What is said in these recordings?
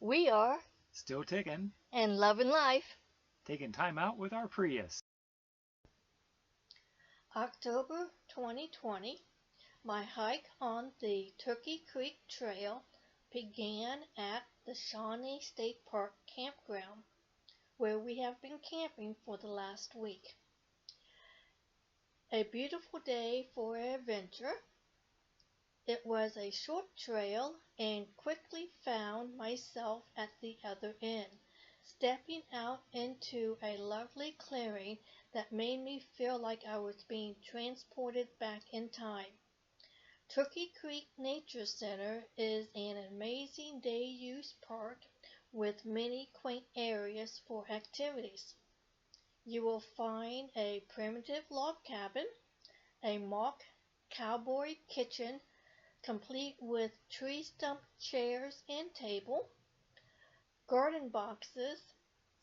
We are Still ticking, and loving life. taking time out with our Prius. October 2020, my hike on the Turkey Creek Trail began at the Shawnee State Park campground, where we have been camping for the last week. A beautiful day for adventure. It was a short trail and quickly found myself at the other end, stepping out into a lovely clearing that made me feel like I was being transported back in time. Turkey Creek Nature Center is an amazing day-use park with many quaint areas for activities. You will find a primitive log cabin, a mock cowboy kitchen complete with tree stump chairs and table, garden boxes,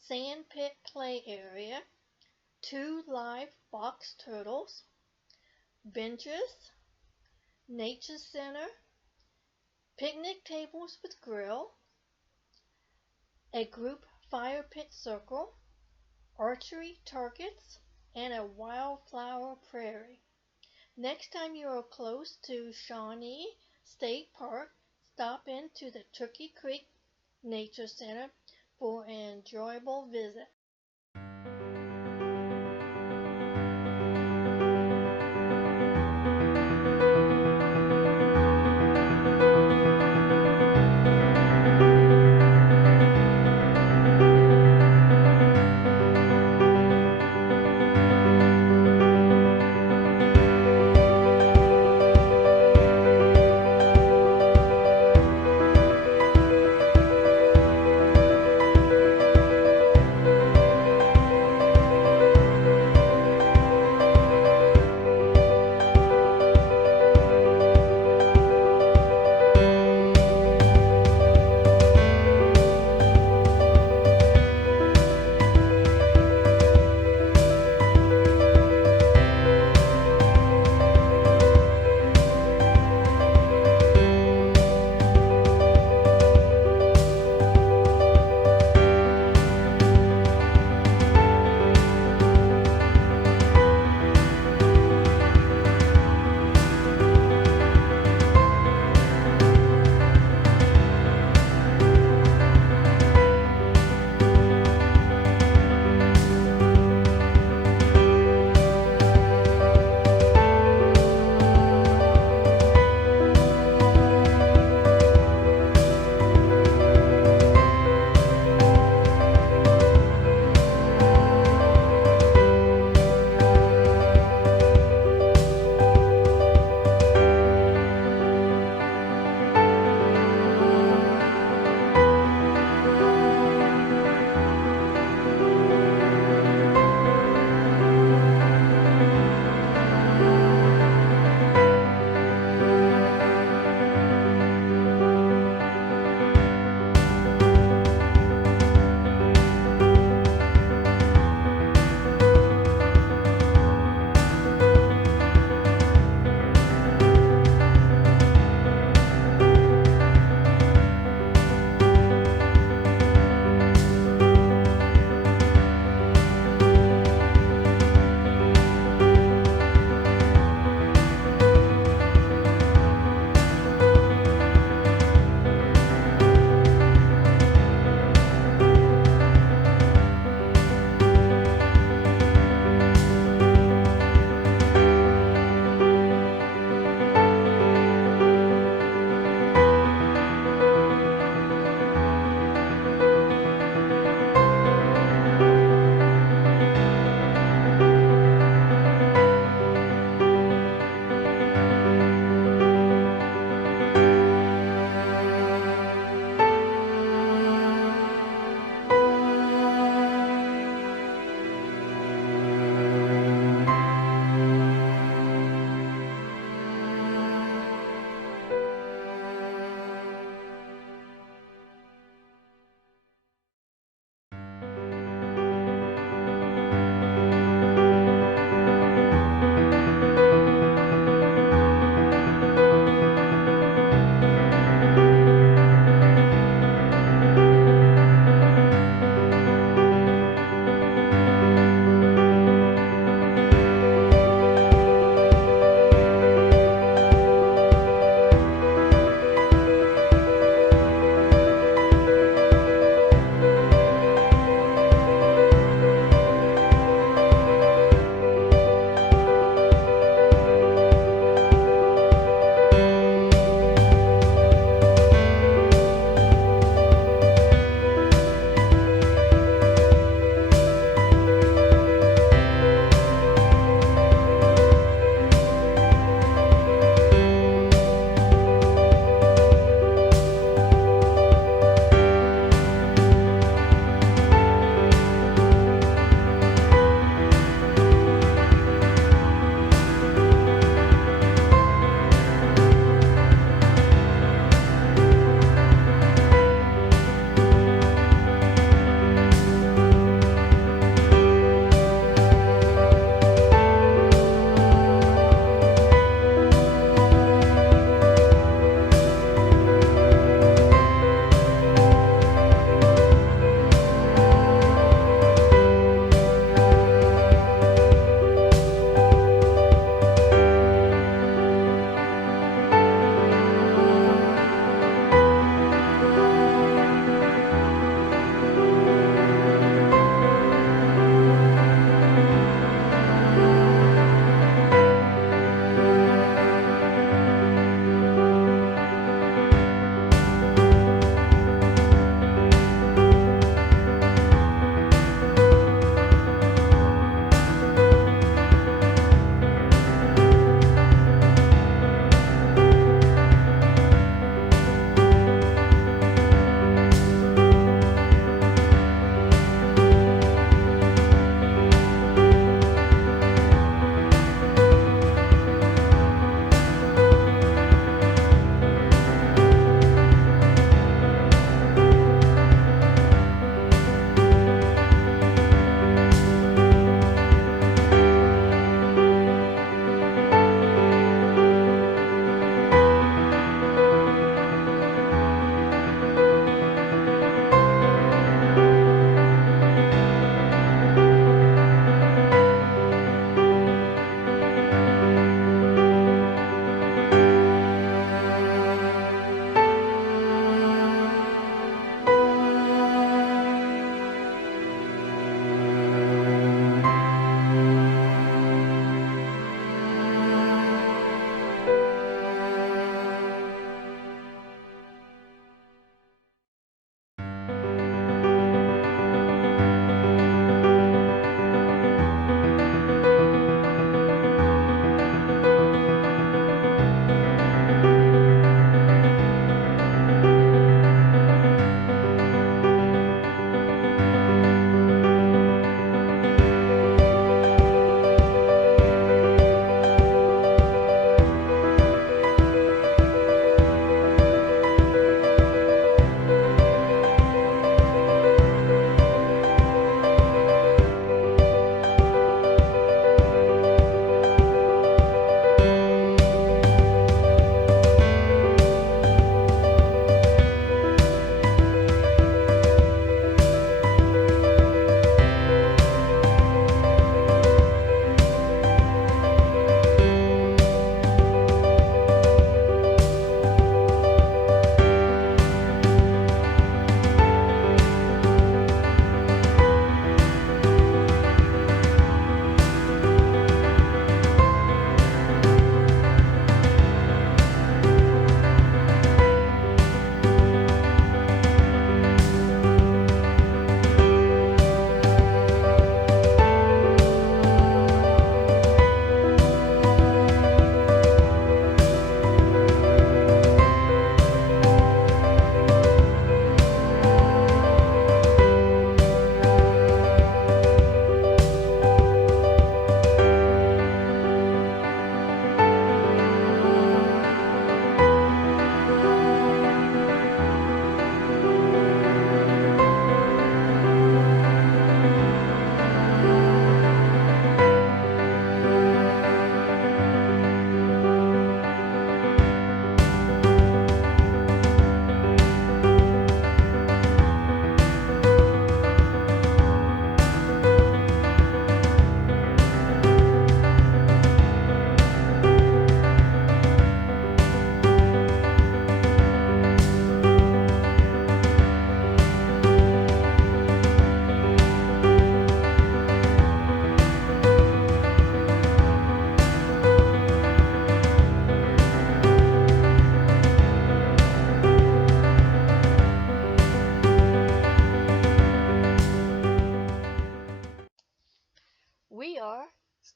sand pit play area, 2 live box turtles, benches, nature center, picnic tables with grill, a group fire pit circle, archery targets, and a wildflower prairie. Next time you are close to Shawnee State Park, stop into the Turkey Creek Nature Center for an enjoyable visit.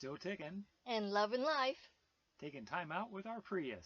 Still ticking. and loving life. Taking time out with our Prius.